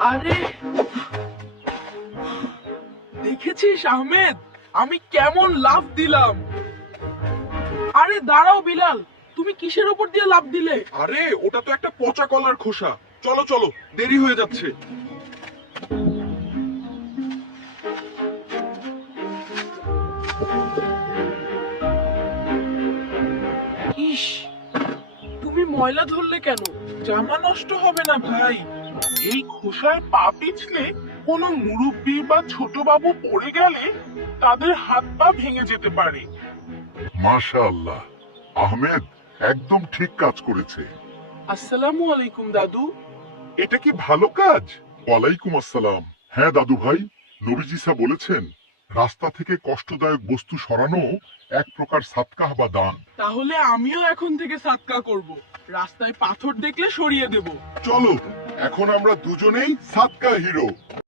আরে দেখেছিস আহমেদ, আমি কেমন লাফ দিলাম। আরে দাঁড়াও বিলাল, তুমি কিসের উপর দিয়ে লাফ দিলে? আরে ওটা তো একটা পচা কলার খোসা। চলো চলো, দেরি হয়ে যাচ্ছে। ইস, তুমি ময়লা ধরলে কেন? জামা নষ্ট হবে না ভাই। এই খোসায় পা পিছলে কোনো মুরব্বি বা ছোট বাবু পড়ে গেলে তাদের হাত পা ভেঙে যেতে পারে। মাশাআল্লাহ, আহমেদ একদম ঠিক কাজ করেছে। আসসালামু আলাইকুম দাদু। এটা কি ভালো কাজ? ওয়ালাইকুম আসসালাম। হ্যাঁ দাদু ভাই, নবীজি সা বলেছেন রাস্তা থেকে কষ্টদায়ক বস্তু সরানো এক প্রকার সাদকাহ বা দান। তাহলে আমিও এখন থেকে সাদকা করব, রাস্তায় পাথর দেখলে সরিয়ে দেব। চলো, এখন আমরা দুজনেই সাদকা হিরো।